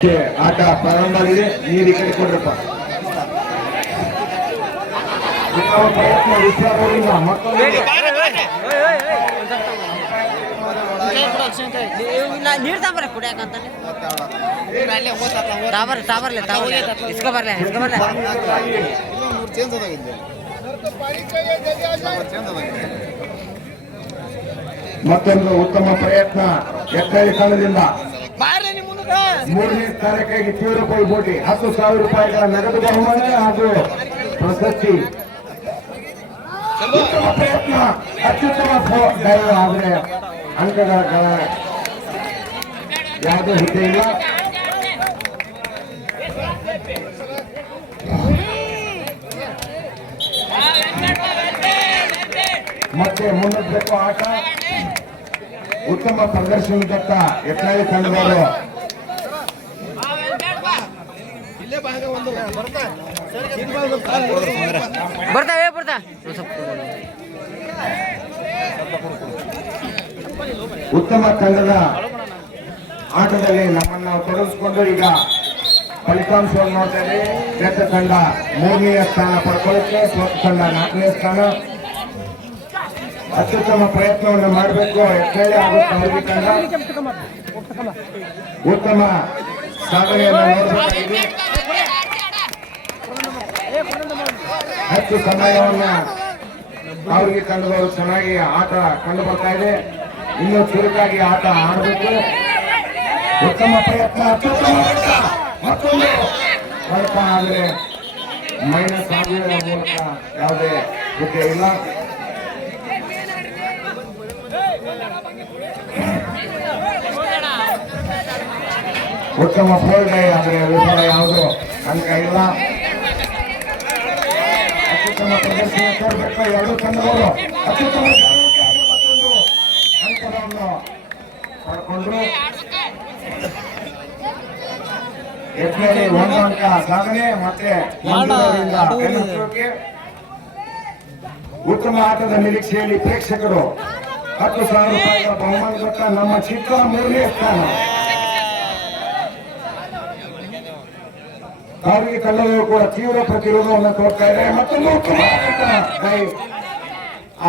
ಆಟ ಪ್ರಾರಂಭ ಆಗಿದೆ. ನೀರು ಕಡೆ ಕೊಡ್ರಪ್ಪ. ಪ್ರಯತ್ನ ವಿಶ್ವರಿಂದ ನೀರು ತಾಂಬರ ಕುಡಿಯಾಕಂತ ತಾಬರ್ಲೆ ಇಸ್ಕೊ ಬರ್ಲೆ ಮತ್ತೊಂದು ಉತ್ತಮ ಪ್ರಯತ್ನ ಎತ್ತಳಿ ತಂಡದಿಂದ ಮೂರನೇ ಸ್ಥಾನಕ್ಕಾಗಿ ತೀವ್ರ ಪೈಪೋಟಿ. 10,000 ರೂಪಾಯಿಗಳ ನಗದು ಬಹುಮಾನ ಹಾಗೂ ಪ್ರಶಸ್ತಿ. ಉತ್ತಮ ಪ್ರಯತ್ನ, ಅತ್ಯುತ್ತಮ ಡ್ರೈವರ್ ಆದರೆ ಅಂಕಗಳ ಯಾವುದೇ ಹಿತೆ ಇಲ್ಲ. ಮತ್ತೆ ಮುನ್ನಡೆಸಬೇಕು ಆಟ. ಉತ್ತಮ ಪ್ರದರ್ಶನದತ್ತ ಎತ್ತಳಿ ತಂಡದವರು ಉತ್ತಮ ತಂಡದ ಆಟದಲ್ಲಿ ನಮ್ಮನ್ನು ತೊಡಗಿಸಿಕೊಂಡು ಈಗ ಫಲಿತಾಂಶವನ್ನು ನೋಡ್ತಾರೆ. ಗೆದ್ದ ತಂಡ 3ನೇ ಸ್ಥಾನ ಪಡ್ಕೊಳ್ಳುತ್ತೆ, ಸೋತ ತಂಡ 4ನೇ ಸ್ಥಾನ. ಅತ್ಯುತ್ತಮ ಪ್ರಯತ್ನವನ್ನು ಮಾಡಬೇಕು ಎತ್ತಳಿ ಆಗುತ್ತೆ ಅವರಿಗೆ ತಂಡ. ಉತ್ತಮ ಸಾಧನೆಯನ್ನು ನೋಡಬೇಕಾಗಿದೆ. ಹೆಚ್ಚು ಸಮಯವನ್ನು ಅವರಿಗೆ ತಂಡದವರು ಚೆನ್ನಾಗಿ ಆಟ ಕಂಡು ಬರ್ತಾ ಇದೆ. ಇನ್ನೂ ಚುರುಕಾಗಿ ಆಟ ಆಡಬೇಕು. ಉತ್ತಮ ಪ್ರಯತ್ನ, ಅತ್ಯುತ್ತಮ ಮತ್ತೊಂದು ಫಲಿತ ಆದರೆ ಮೈನಸ್ ಆಗುವ ಮೂಲಕ ಯಾವುದೇ ಹುದ್ದೆ ಇಲ್ಲ. ಉತ್ತಮ ಫೋಲ್ಡ್ ಆದರೆ ವಿಫಲ ಯಾವುದು ಅಂಕ ಇಲ್ಲ. ಅತ್ಯುತ್ತಮ ಪ್ರದರ್ಶನ ತೋರಬೇಕು ಎರಡು ತಂಡಗಳು. ಅತ್ಯುತ್ತಮ ಮತ್ತೊಂದು ಅಂಕವನ್ನು ಪಡ್ಕೊಂಡ್ರು. ಎತ್ತಲ್ಲಿ 1 ಅಂಕ ಸಾಧನೆ. ಮತ್ತೆ ಉತ್ತಮ ಆಟದ ನಿರೀಕ್ಷೆಯಲ್ಲಿ ಪ್ರೇಕ್ಷಕರು 10,000 ರೂಪಾಯಿಗಳ ಬಹುಮಾನ ಕೊಟ್ಟ ನಮ್ಮ ಚಿತ್ರ 3ನೇ ಸ್ಥಾನ. ಕಾರ್ಮಿಕ ತಂಡಗಳು ಕೂಡ ತೀವ್ರ ಪ್ರತಿರೋಧವನ್ನು ತೋರ್ತಾ ಇದೆ. ಮತ್ತೊಂದು ಉತ್ತಮ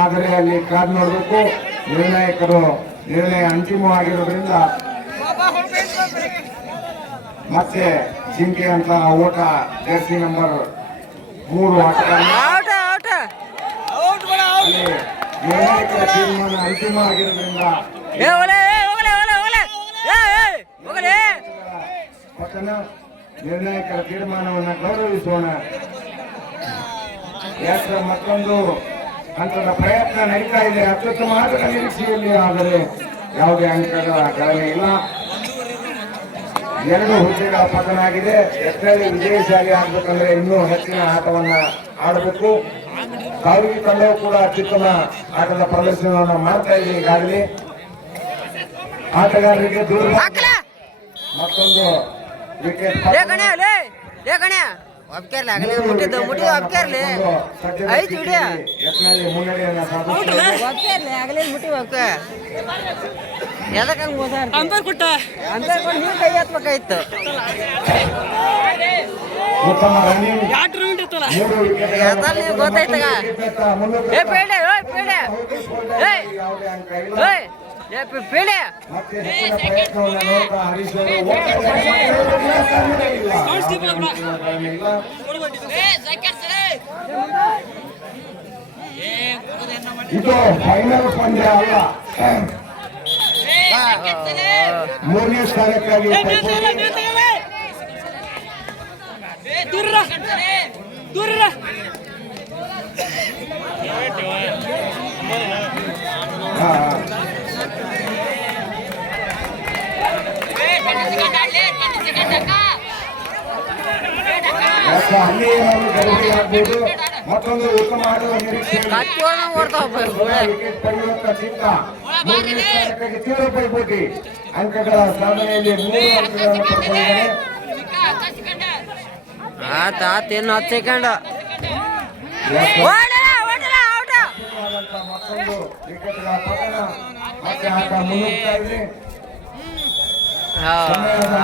ಆದರೆ ಅಲ್ಲಿ ಕಾದು ನೋಡಬೇಕು. ನಿರ್ಣಯ ಅಂತಿಮವಾಗಿರೋದ್ರಿಂದ ಮತ್ತೆ ಜಿಂಕೆ ಅಂತ ಓಟ ಜರ್ಸಿ ನಂಬರ್ 3 ಆಟಗಾರ ನಿರ್ಣಾಯಕ ತೀರ್ಮಾನ ಅಂತಿಮ ಆಗಿರೋದ್ರಿಂದ ಪಟ್ಟಣ ನಿರ್ಣಾಯಕರ ತೀರ್ಮಾನವನ್ನು ಗೌರವಿಸೋಣ. ಯಾಕೆ ಮತ್ತೊಂದು ಹಂತದ ಪ್ರಯತ್ನ ನಡೀತಾ ಇದೆ. ಅತ್ಯುತ್ತಮ ಆಟದ ನಿರೀಕ್ಷೆಯಲ್ಲಿ ಆದರೆ ಯಾವುದೇ ಅಂಕಗಳ ಗಣನೆ ಇಲ್ಲ. 2 ಹುದ್ದೆಗಳ ಪತನ ಆಗಿದೆ. ಎತ್ತಳಿ ವಿಜಯಶಾಲಿ ಆಗ್ಬೇಕಂದ್ರೆ ಇನ್ನೂ ಹೆಚ್ಚಿನ ಆಟವನ್ನ ಆಡಬೇಕು. ಕಾವೇರಿ ತಂಡವು ಕೂಡ ಅತ್ಯುತ್ತಮ ಆಟದ ಪ್ರದರ್ಶನವನ್ನು ಮಾಡ್ತಾ ಇದೆ ಈಗಾಗಲೇ. ಆಟಗಾರರಿಗೆ ದೂರ ಮತ್ತೊಂದು ವಿಕೆಟ್ ಮುನ್ನಡೆಯನ್ನು ಉತ್ತಮ ರನ್ನಿಂಗ್ ಪ್ರಯತ್ನವನ್ನು ನೋಡ್ತಾ ಹರೀಶ್ ಇದು ಫೈನಲ್ ಪಂದ್ಯ ಅಲ್ಲ. 3ನೇ ಸ್ಥಾನಕ್ಕಾಗಿ ಅಲ್ಲಿ ಏನಾದರೂ ಗಡಿಬಿಡಿ ಆಗ್ಬೋದು. ಮತ್ತೊಂದು ಉತ್ತಮ ಆಟದ ನಿರೀಕ್ಷೆ ವಿಕೆಟ್ ಪಡೆಯುವಂತ ಚಿತ್ತ. 3ನೇ ಸ್ಥಾನಕ್ಕಾಗಿ ತೀವ್ರ ಪೈಪೋಟಿ. ಅಂಕಗಳ ಸಾಧನೆಯಲ್ಲಿ 3 ಅಂಕಗಳನ್ನು ಪಡ್ಕೊಂಡಿದ್ದಾರೆ. ಮತ್ತೊಂದು ವಿಕೆಟ್ಗಳ ಪತನ. ಮತ್ತೆ ಆಟ ಮುನ್ನುಗ್ತಾ ಇದೆ. ಸಮಯದ